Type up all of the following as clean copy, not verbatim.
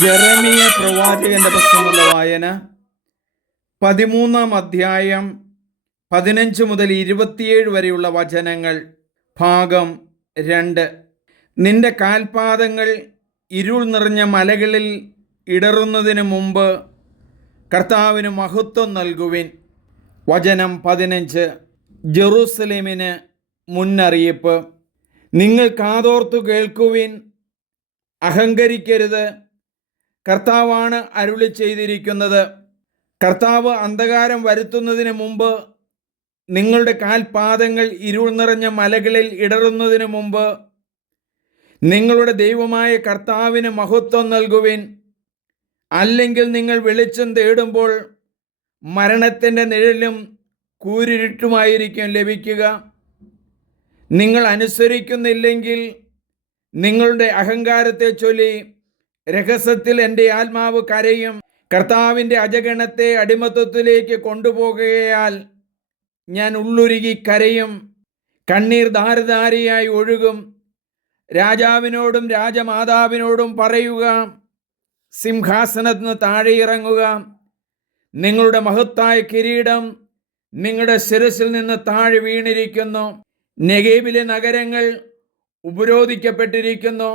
ജെറമിയ പ്രവാചകന്റെ പുസ്തകമുള്ള വായന 13-ാം അധ്യായം 15 മുതൽ 27 വരെയുള്ള വചനങ്ങൾ. ഭാഗം 2. നിന്റെ കാൽപാദങ്ങൾ ഇരുൾ നിറഞ്ഞ മലകളിൽ ഇടറുന്നതിന് മുമ്പ് കർത്താവിന് മഹത്വം നൽകുവിൻ. വചനം 15. ജെറൂസലേമിന് മുന്നറിയിപ്പ്. നിങ്ങൾ കാതോർത്തു കേൾക്കുവിൻ, അഹങ്കരിക്കരുത്. കർത്താവാണ് അരുളി ചെയ്തിരിക്കുന്നത്. കർത്താവ് അന്ധകാരം വരുത്തുന്നതിന് മുമ്പ്, നിങ്ങളുടെ കാൽപാദങ്ങൾ ഇരുൾ നിറഞ്ഞ മലകളിൽ ഇടറുന്നതിന് മുമ്പ് നിങ്ങളുടെ ദൈവമായ കർത്താവിന് മഹത്വം നൽകുവിൻ. അല്ലെങ്കിൽ നിങ്ങൾ വെളിച്ചം തേടുമ്പോൾ മരണത്തിൻ്റെ നിഴലും കൂരിരുട്ടുമായിരിക്കും ലഭിക്കുക. നിങ്ങൾ അനുസരിക്കുന്നില്ലെങ്കിൽ നിങ്ങളുടെ അഹങ്കാരത്തെ ചൊല്ലി രഹസ്യത്തിൽ എൻ്റെ ആത്മാവ് കരയും. കർത്താവിൻ്റെ അജഗണത്തെ അടിമത്വത്തിലേക്ക് കൊണ്ടുപോകുകയാൽ ഞാൻ ഉള്ളുരുകി കരയും. കണ്ണീർ ധാരധാരയായി ഒഴുകും. രാജാവിനോടും രാജമാതാവിനോടും പറയുക, സിംഹാസനത്തിൽ നിന്ന് താഴെ ഇറങ്ങുക. നിങ്ങളുടെ മഹത്തായ കിരീടം നിങ്ങളുടെ ശിരസിൽ നിന്ന് താഴെ വീണിരിക്കുന്നു. നെഗേബിലെ നഗരങ്ങൾ ഉപരോധിക്കപ്പെട്ടിരിക്കുന്നു,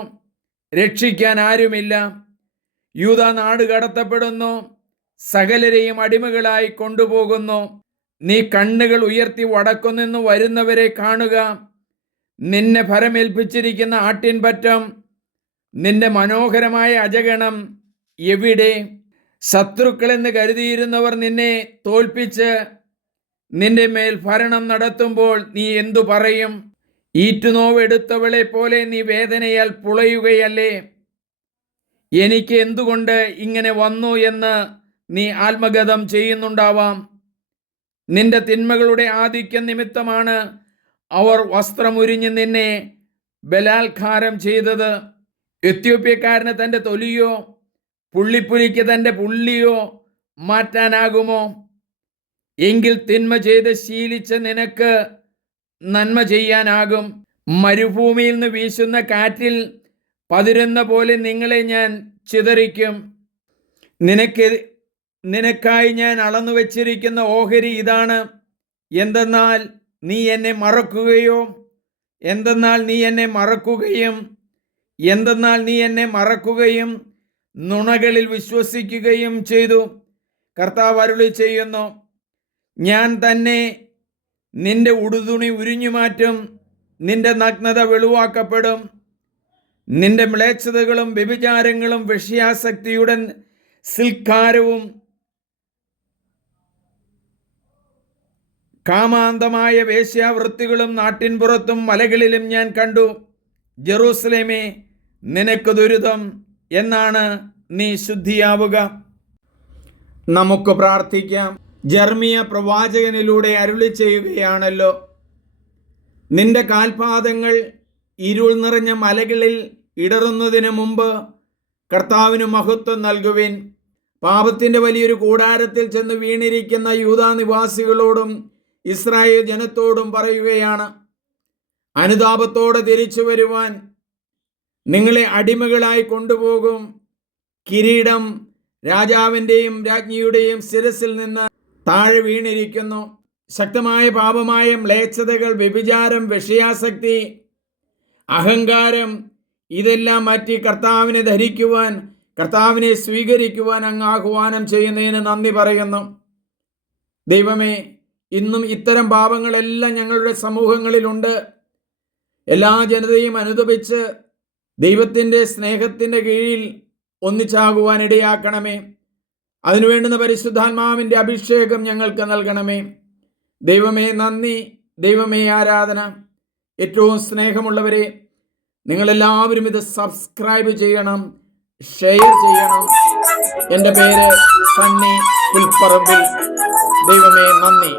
രക്ഷിക്കാൻ ആരുമില്ല. യൂദാ നാട് കടത്തപ്പെടുന്നു, സകലരെയും അടിമകളായി കൊണ്ടുപോകുന്നു. നീ കണ്ണുകൾ ഉയർത്തി വടക്കുനിന്ന് വരുന്നവരെ കാണുക. നിന്നെ ഭരമേൽപ്പിച്ചിരിക്കുന്ന ആട്ടിൻപറ്റം, നിന്റെ മനോഹരമായ അജഗണം എവിടെ? ശത്രുക്കളെന്ന് കരുതിയിരുന്നവർ നിന്നെ തോൽപ്പിച്ച് നിന്റെ മേൽ ഭരണം നടത്തുമ്പോൾ നീ എന്തു പറയും? ഈറ്റുനോവെടുത്തവളെ പോലെ നീ വേദനയാൽ പുളയുകയല്ലേ? എനിക്ക് എന്തുകൊണ്ട് ഇങ്ങനെ വന്നു എന്ന് നീ ആത്മഗതം ചെയ്യുന്നുണ്ടാവാം. നിന്റെ തിന്മകളുടെ ആധിക്യം നിമിത്തമാണ് അവർ വസ്ത്രമുരിഞ്ഞ് നിന്നെ ബലാത്കാരം ചെയ്തത്. എത്യോപ്യക്കാരന് തൻ്റെ തൊലിയോ പുള്ളിപ്പുലിക്ക് തൻ്റെ പുള്ളിയോ മാറ്റാനാകുമോ? എങ്കിൽ തിന്മ ചെയ്ത് ശീലിച്ച നിനക്ക് നന്മ ചെയ്യാനാകും. മരുഭൂമിയിൽ നിന്ന് വീശുന്ന കാറ്റിൽ പതിരുന്ന പോലെ നിങ്ങളെ ഞാൻ ചിതറിക്കും. നിനക്കായി ഞാൻ അളന്നു വച്ചിരിക്കുന്ന ഓഹരി ഇതാണ്. എന്തെന്നാൽ നീ എന്നെ മറക്കുകയും നുണകളിൽ വിശ്വസിക്കുകയും ചെയ്തു. കർത്താവ് അരുളി ചെയ്യുന്നു, ഞാൻ തന്നെ നിന്റെ ഉടുതുണി ഉരിഞ്ഞു മാറ്റും. നിന്റെ നഗ്നത വെളിവാക്കപ്പെടും. നിന്റെ മ്ലേച്ഛതകളും വ്യഭിചാരങ്ങളും വേശ്യാസക്തിയുടെ സിൽക്കാരവും കാമാന്തമായ വേശ്യാവൃത്തികളും നാട്ടിൻപുറത്തും മലകളിലും ഞാൻ കണ്ടു. ജെറൂസലേമേ, നിനക്ക് ദുരിതം, എന്നാണ് നീ ശുദ്ധിയാവുക. നമുക്ക് പ്രാർത്ഥിക്കാം. ജെറമിയ പ്രവാചകനിലൂടെ അരുളി ചെയ്യുകയാണല്ലോ, നിന്റെ കാൽപാദങ്ങൾ ഇരുൾ നിറഞ്ഞ മലകളിൽ ഇടറുന്നതിന് മുമ്പ് കർത്താവിന് മഹത്വം നൽകുവിൻ. പാപത്തിൻ്റെ വലിയൊരു കൂടാരത്തിൽ ചെന്ന് വീണിരിക്കുന്ന യൂദാ നിവാസികളോടും ഇസ്രായേൽ ജനത്തോടും പറയുകയാണ്, അനുതാപത്തോടെ തിരിച്ചു വരുവാൻ. നിങ്ങളെ അടിമകളായി കൊണ്ടുപോകും. കിരീടം രാജാവിൻ്റെയും രാജ്ഞിയുടെയും ശിരസിൽ നിന്ന് താഴെ വീണിരിക്കുന്നു. ശക്തമായ പാപമായ മ്ലേച്ഛതകൾ, വ്യഭിചാരം, വേശ്യാസക്തി, അഹങ്കാരം ഇതെല്ലാം മാറ്റി കർത്താവിനെ ധരിക്കുവാൻ, കർത്താവിനെ സ്വീകരിക്കുവാൻ അങ്ങ് ആഹ്വാനം ചെയ്യുന്നതിന് നന്ദി പറയുന്നു. ദൈവമേ, ഇന്നും ഇത്തരം പാപങ്ങളെല്ലാം ഞങ്ങളുടെ സമൂഹങ്ങളിലുണ്ട്. എല്ലാ ജനതയും അനുതപിച്ച് ദൈവത്തിൻ്റെ സ്നേഹത്തിൻ്റെ കീഴിൽ ഒന്നിച്ചാകുവാൻ ഇടയാക്കണമേ. അതിനുവേണ്ടുന്ന പരിശുദ്ധാത്മാവിൻ്റെ അഭിഷേകം ഞങ്ങൾക്ക് നൽകണമേ. ദൈവമേ നന്ദി, ദൈവമേ ആരാധന. ഏറ്റവും സ്നേഹമുള്ളവരെ, നിങ്ങളെല്ലാവരും ഇത് സബ്സ്ക്രൈബ് ചെയ്യണം, ഷെയർ ചെയ്യണം. എൻ്റെ പേര് സണ്ണി പുൽപ്പറമ്പിൽ. ദൈവമേ നന്ദി.